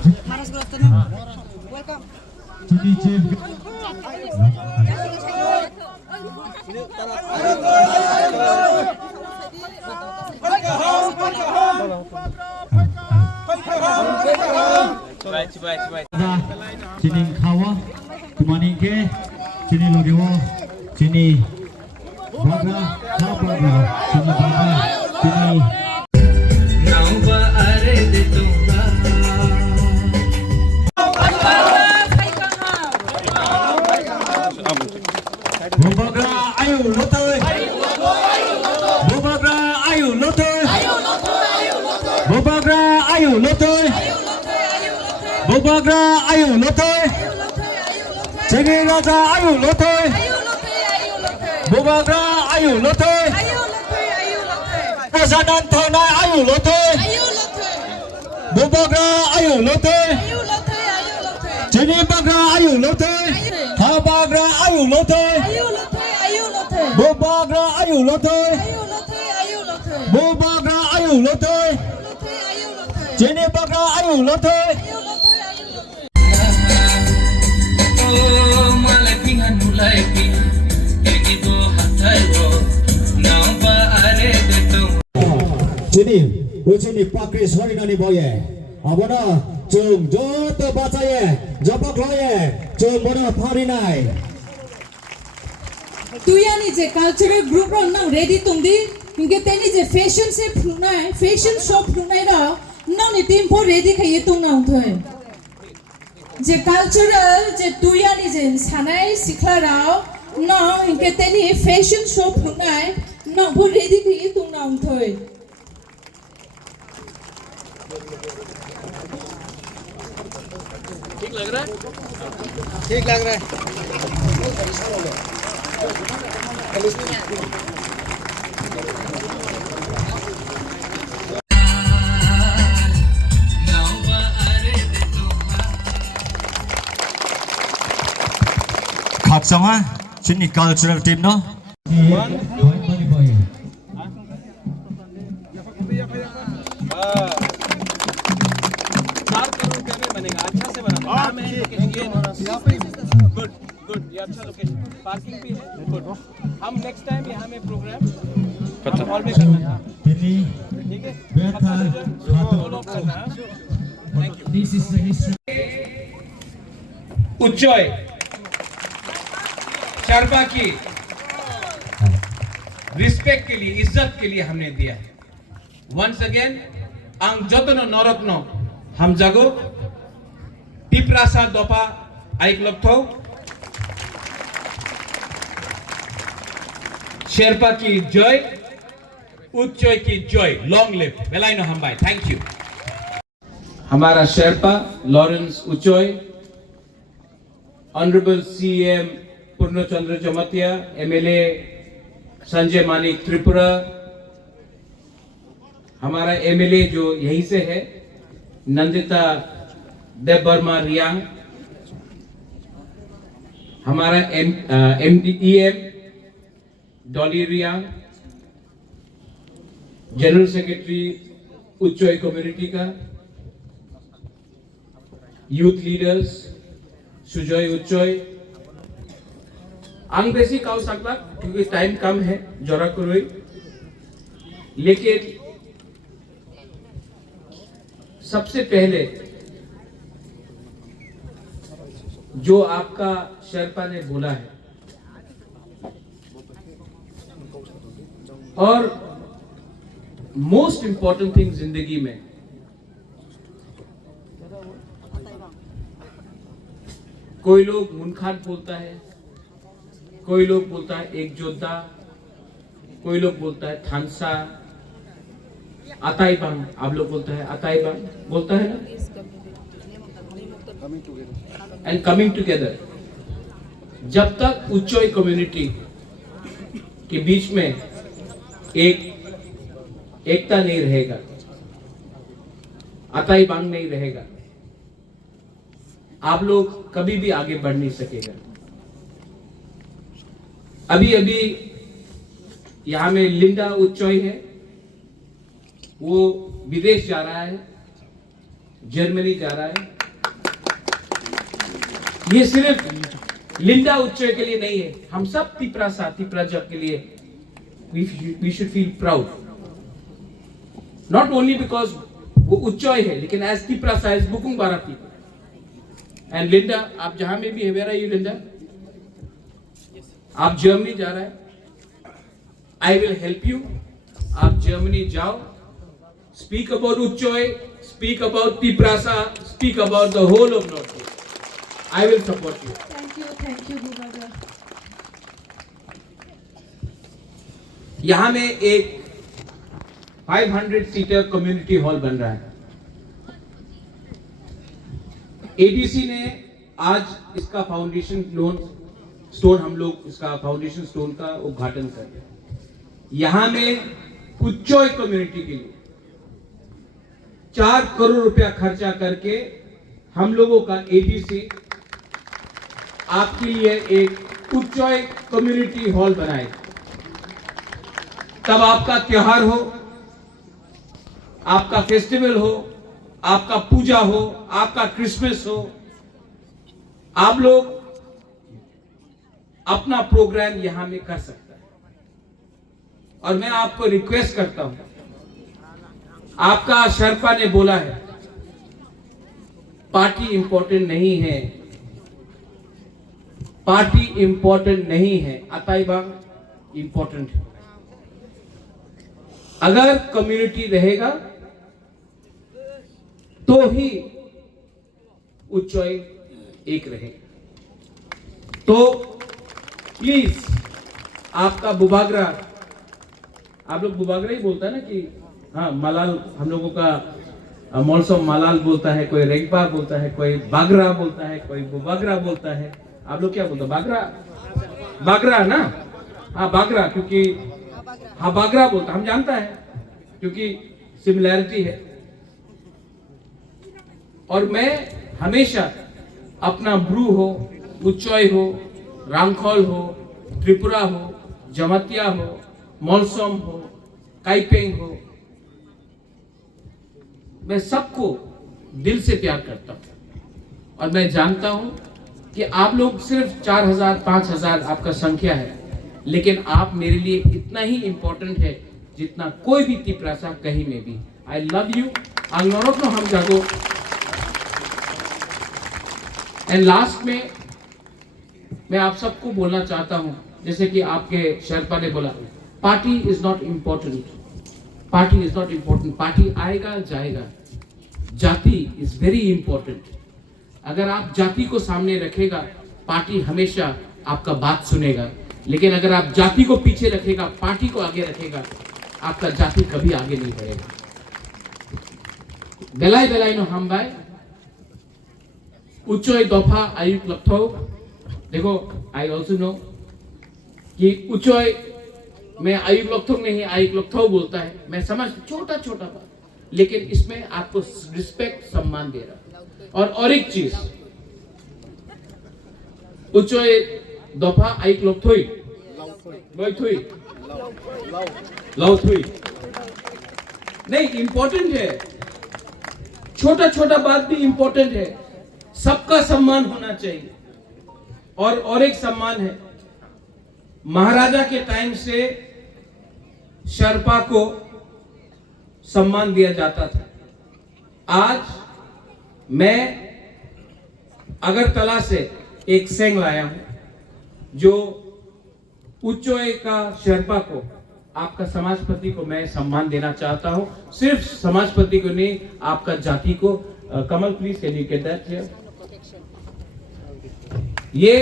Welcome. Sini kawa, kumani ke, sini lodewo, sini baga, baga, sini baga, sini. Nauba are de tunga. Baga ayu lotoy. Baga ayu lotoy. Baga ayu lotoy. Baga ayu lotoy. Jengi raja ayu lotoy. Baga ayu lotoy. Pasanan thona ayu lotoy. Baga ayu lotoy. Jengi baga ayu lotoy. Ha baga ayu lotoy. Baga ayu lotoy. Baga ayu lotoy. Jengi baga ayu lotoy. Sini, sini pakris hari nani boye. Abona, cung joto baca ye, jabak loye, cung bona hari nai. तुया knee J cultural group रो ना ready तुंदी इनके तेनी जे fashion से फुना है fashion show फुना है ना ना नी टीम पर रेडी खाये तुम ना उठे जे कल्चरल जे तुया नी जे सानाई सिखला राव ना इनके तेनी फैशन शो फुना है ना वो रेडी खाये तुम ना उठे ठीक लग रहा है? ठीक लग रहा है। Khát xong á, sini cultural team no. Good good ये अच्छा लोकेशन पार्किंग भी है गुड हम नेक्स्ट टाइम यहाँ में प्रोग्राम हॉल में करना था ठीक है thank you this is the history Uchai Sharma की रिस्पेक्ट के लिए इज्जत के लिए हमने दिया वंस अगेन आंग जतनो नरकनो हम जागो पिपरासा दोपा आइक लगथो शेरपा की जय उच्चय की जय लॉन्ग लिव बेलाइनो हम भाई थैंक यू हमारा शेरपा लॉरेंस उच्चय ऑनरेबल सीएम पूर्णचंद्र जमतिया एमएलए संजय मानिक त्रिपुरा हमारा एमएलए जो यहीं से है नंदिता देव वर्मा रियांग हमारा एमडीईएम Dolly Riang general secretary Uchai community का यूथ लीडर्स सुजय उच्चय आंग बेसी काउ सकला क्योंकि टाइम कम है जोरा करोई लेकिन सबसे पहले जो आपका शेरपा ने बोला है और मोस्ट इंपॉर्टेंट थिंग जिंदगी में कोई लोग मुनखान बोलता है कोई लोग बोलता है एक योद्धा कोई लोग बोलता है थानसा अताई बंग आप लोग बोलता है अताई बंग बोलता है ना एंड कमिंग टुगेदर जब तक उच्चय कम्युनिटी के बीच में एकता नहीं रहेगा अताई बांग नहीं रहेगा आप लोग कभी भी आगे बढ़ नहीं सकेगा अभी अभी यहां में लिंडा उच्चय है वो विदेश जा रहा है जर्मनी जा रहा है। ये सिर्फ लिंडा उच्चय के लिए नहीं है, हम सब तिप्राजक के लिए we should feel proud. Not only because वो उच्चय है, लेकिन as Tiprasa is Bukung Bara people. And Linda, आप जहां में भी है, where are you लिंडा? आप जर्मनी जा रहा है, I will help you. आप जर्मनी जाओ, speak about उच्चय, speak about Tiprasa, speak about the whole of North East. I will support you. Thank you, Bubaga. यहाँ में एक 500 सीटर कम्युनिटी हॉल बन रहा है। एडीसी ने आज इसका फाउंडेशन स्टोन हम लोग इसका फाउंडेशन स्टोन का उद्घाटन कर रहे हैं। यहाँ में उच्चोय कम्युनिटी के लिए 4 करोड़ रुपया खर्चा करके हम लोगों का एडीसी आपके लिए एक उच्चोय कम्युनिटी हॉल बनाएगा। तब आपका त्योहार हो, आपका फेस्टिवल हो, आपका पूजा हो, आपका क्रिसमस हो, आप लोग अपना प्रोग्राम यहां में कर सकते हैं। और मैं आपको रिक्वेस्ट करता हूं, आपका शर्पा ने बोला है पार्टी इंपॉर्टेंट नहीं है, पार्टी इंपॉर्टेंट नहीं है, अताइबा इंपॉर्टेंट है। अगर कम्युनिटी रहेगा तो ही उच्चय एक रहेगा। तो प्लीज आपका बुबागरा, आप लोग बुबागरा ही बोलता है ना कि हाँ मलाल, हम लोगों का मौलसम मलाल बोलता है, कोई रेगबा बोलता है, कोई बागरा बोलता है, कोई बुबागरा बोलता है। आप लोग क्या बोलते हैं? बागरा, बागरा ना? हाँ बागरा, क्योंकि हाँ बागरा बोलता, हम जानता है क्योंकि सिमिलैरिटी है। और मैं हमेशा अपना ब्रू हो, उच्चय हो, रांगखोल हो, त्रिपुरा हो, जमतिया हो, मौलसम हो, काइपेंग हो, मैं सबको दिल से प्यार करता हूं। और मैं जानता हूं कि आप लोग सिर्फ 4000 5000 आपका संख्या है, लेकिन आप मेरे लिए इतना ही इंपॉर्टेंट है जितना कोई भी तिप्रासा कहीं में भी। आई लव यू, अंगनोरक हम जागो। एंड लास्ट में मैं आप सबको बोलना चाहता हूं, जैसे कि आपके शर्पा ने बोला, party is not important, party is not important, party आएगा जाएगा, जाति इज वेरी इंपॉर्टेंट। अगर आप जाति को सामने रखेगा, पार्टी हमेशा आपका बात सुनेगा, लेकिन अगर आप जाति को पीछे रखेगा, पार्टी को आगे रखेगा, आपका जाति कभी आगे नहीं बढ़ेगा। बेलाई बेलाई नो हम भाई उच्चय दफा आयुक्त लखथौ। देखो आई ऑल्सो नो कि उच्चय में आयुक्त लखथौ नहीं, आयुक्त लखथौ बोलता है, मैं समझ, छोटा छोटा बात, लेकिन इसमें आपको रिस्पेक्ट सम्मान दे रहा। और एक चीज, उच्चय दफा आयुक्त लखथौई लाउथुई नहीं, इंपॉर्टेंट है, छोटा छोटा बात भी इंपॉर्टेंट है, सबका सम्मान होना चाहिए। और एक सम्मान है, महाराजा के टाइम से शर्पा को सम्मान दिया जाता था। आज मैं अगरतला से एक सेंग लाया हूं जो उच्चय का शर्पा को, आपका समाजपति को मैं सम्मान देना चाहता हूं। सिर्फ समाजपति को नहीं, आपका जाति को। Kamal please can you get that here. ये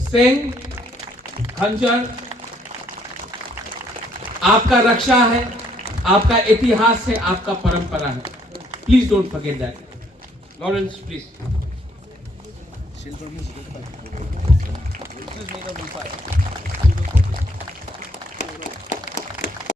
सेंग खंजर आपका रक्षा है, आपका इतिहास है, आपका परंपरा है। Please don't forget that. Lawrence please. This is made of